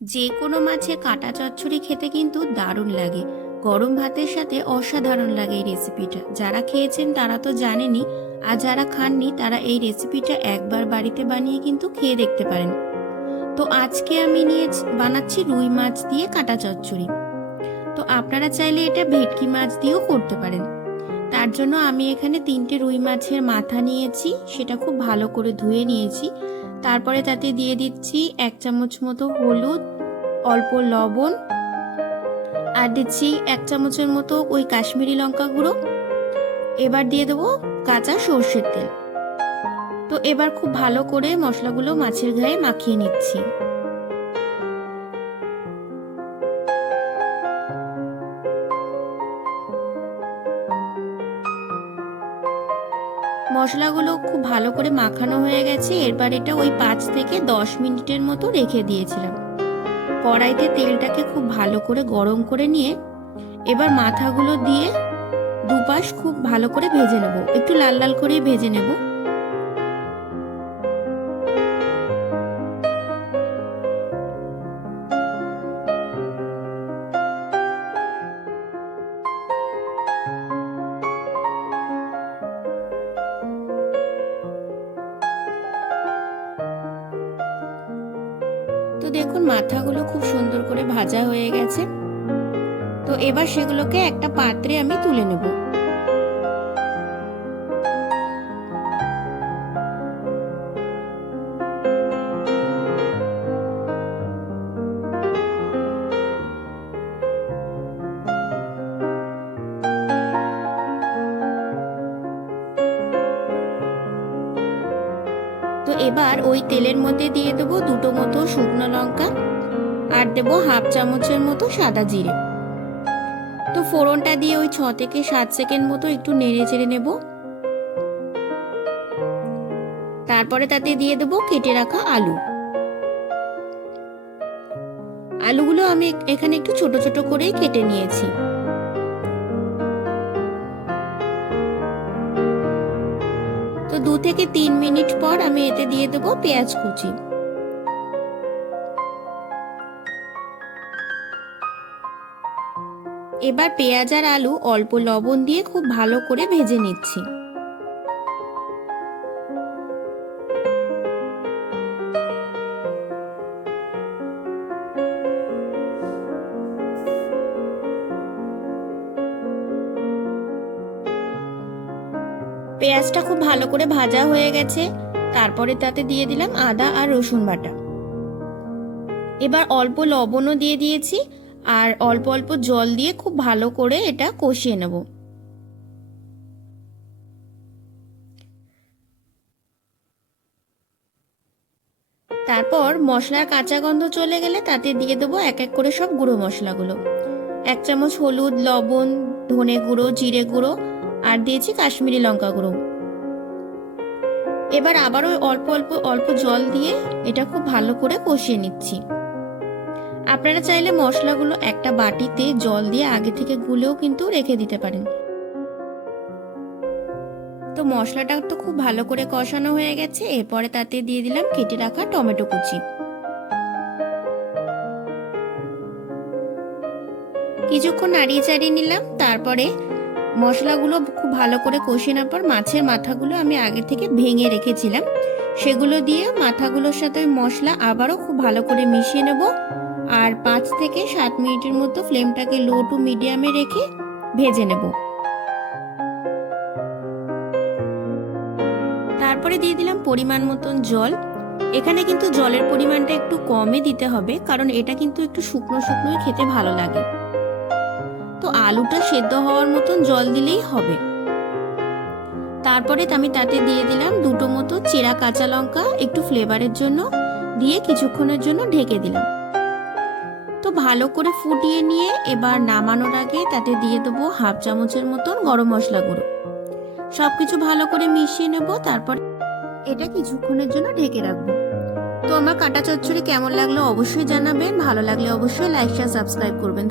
যে কোনো মাছে কাঁটা চচ্চড়ি খেতে কিন্তু দারুণ লাগে। গরম ভাতের সাথে অসাধারণ লাগে এই রেসিপিটা যারা খেয়েছেন তারা তো জানেনই, আর যারা খাননি তারা এই রেসিপিটা একবার বাড়িতে বানিয়ে কিন্তু খেয়ে দেখতে পারেন। তো আজকে আমি নিয়ে বানাচ্ছি রুই মাছ দিয়ে কাঁটা চচ্চড়ি। তো আপনারা চাইলে এটা ভেটকি মাছ দিয়েও করতে পারেন। তার জন্য আমি এখানে তিনটে রুই মাছের মাথা নিয়েছি, সেটা খুব ভালো করে ধুয়ে নিয়েছি। তারপরে তাতে দিয়ে দিচ্ছি এক চামচ মতো হলুদ, অল্প লবণ, আর দিচ্ছি এক চামচের মতো ওই কাশ্মীরি লঙ্কা গুঁড়ো। এবার দিয়ে দেবো কাঁচা সর্ষের তেল। তো এবার খুব ভালো করে মশলাগুলো মাছের গায়ে মাখিয়ে নিচ্ছি। মশলাগুলো খুব ভালো করে মাখানো হয়ে গেছে। এরপর এটা ওই পাঁচ থেকে দশ মিনিটের মতো রেখে দিয়েছিলাম। কড়াইতে তেলটাকে খুব ভালো করে গরম করে নিয়ে এবার মাথাগুলো দিয়ে দুপাশ খুব ভালো করে ভেজে নেব। একটু লাল লাল করে ভেজে নেব। দেখুন, মাথাগুলো খুব সুন্দর করে ভাজা হয়ে গেছে। তো এবার সেগুলোকে একটা পাত্রে আমি তুলে নেব। এবার ওই তেলের মধ্যে দিয়ে দেবো দুটো মতো শুকনো লঙ্কা আর দেবো হাফ চামচের মতো সাদা জিরে। তো ফোড়নটা দিয়ে ওই ছ থেকে সাত সেকেন্ড মতো একটু নেড়ে চেড়ে নেব। তারপরে তাতে দিয়ে দেবো কেটে রাখা আলু। আলুগুলো আমি এখানে একটু ছোট ছোট করেই কেটে নিয়েছি। তো দু থেকে তিন মিনিট পর আমি এতে দিয়ে দেবো পেঁয়াজ কুচি। এবার পেঁয়াজ আর আলু অল্প লবণ দিয়ে খুব ভালো করে ভেজে নিচ্ছি। পেঁয়াজটা খুব ভালো করে ভাজা হয়ে গেছে। তারপরে তাতে দিয়ে দিলাম আদা আর রসুন বাটা। এবার অল্প লবণও দিয়ে দিয়েছি আর অল্প অল্প জল দিয়ে খুব ভালো করে এটা কষিয়ে নেব। তারপর মশলার কাঁচা গন্ধ চলে গেলে তাতে দিয়ে দেবো এক এক করে সব গুঁড়ো মশলাগুলো। এক চামচ হলুদ, লবণ, ধনে গুঁড়ো, জিরে গুঁড়ো আর দিয়েছি কাশ্মীরি লঙ্কা গুঁড়ো। এবার আবারও অল্প অল্প অল্প জল দিয়ে এটা খুব ভালো করে কষিয়ে নিচ্ছি। আপনারা চাইলে মশলাগুলো একটা বাটিতে জল দিয়ে আগে থেকে গুলেও কিন্তু রেখে দিতে পারেন। তো মশলাটা তো খুব ভালো করে কষানো হয়ে গেছে, এরপরে তাতে দিয়ে দিলাম কেটে রাখা টমেটো কুচি। কিছুক্ষণ নাড়িয়ে চাড়িয়ে নিলাম, তারপরে মশলাগুলো খুব ভালো করে কষিয়ে নেওয়ার পর মাছের মাথাগুলো আমি আগে থেকে ভেঙে রেখেছিলাম। সেগুলো দিয়ে মাথাগুলোর সাথে মশলা আবারও খুব ভালো করে মিশিয়ে নেব। আর পাঁচ থেকে সাত মিনিটের মতো ফ্লেমটাকে লো টু মিডিয়ামে রেখে ভেজে নেব। তারপরে দিয়ে দিলাম পরিমাণ মতন জল। এখানে কিন্তু জলের পরিমাণটা একটু কমে দিতে হবে, কারণ এটা কিন্তু একটু শুকনো শুকনোই খেতে ভালো লাগে। তো আলুটা সেদ্ধ হওয়ার মতন জল দিলেই হবে। তারপরে আমি তাতে দিয়ে দিলাম দুটো মতো চেরা কাঁচা লঙ্কা, একটু ফ্লেভারের জন্য, দিয়ে কিছুক্ষণের জন্য ঢেকে দিলাম। তো ভালো করে ফুটিয়ে নিয়ে এবার নামানোর আগে তাতে দিয়ে দেবো হাফ চামচের মতন গরম মশলা গুঁড়ো। সব কিছু ভালো করে মিশিয়ে নেব, তারপর এটা কিছুক্ষণের জন্য ঢেকে রাখব। তো আমার কাটা চচ্চড়ি কেমন লাগল অবশ্যই জানাবেন, ভালো লাগলে অবশ্যই লাইক শেয়ার সাবস্ক্রাইব করবেন।